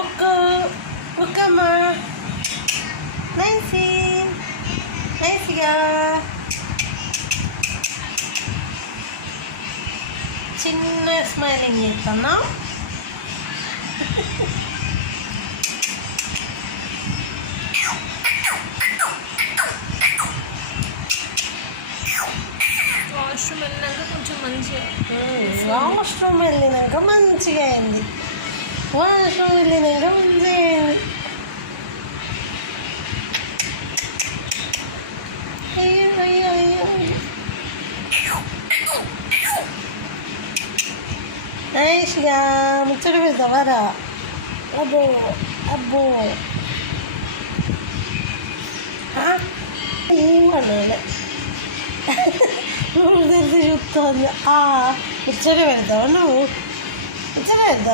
ఉక్కు ఉక్కమ్మా నైసీ నైస్గా చిన్న స్మైలింగ్ చేస్తున్నాం. వాష్రూమ్ వెళ్ళినాక కొంచెం మంచిగా వాష్రూమ్ వెళ్ళినాక మంచిగా అయింది. వాష్రూమ్ వెళ్ళినాక మంచిగా అయింది. అయ్యో అయ్యో అయ్యో నైస్గా ముచ్చట పెడతావారా? అబ్బో అబ్బో ఏమన్నా నువ్వు తెలిసి చూస్తుంది. ముచ్చట పెడతావా? నువ్వు ముచ్చట పెడతావా?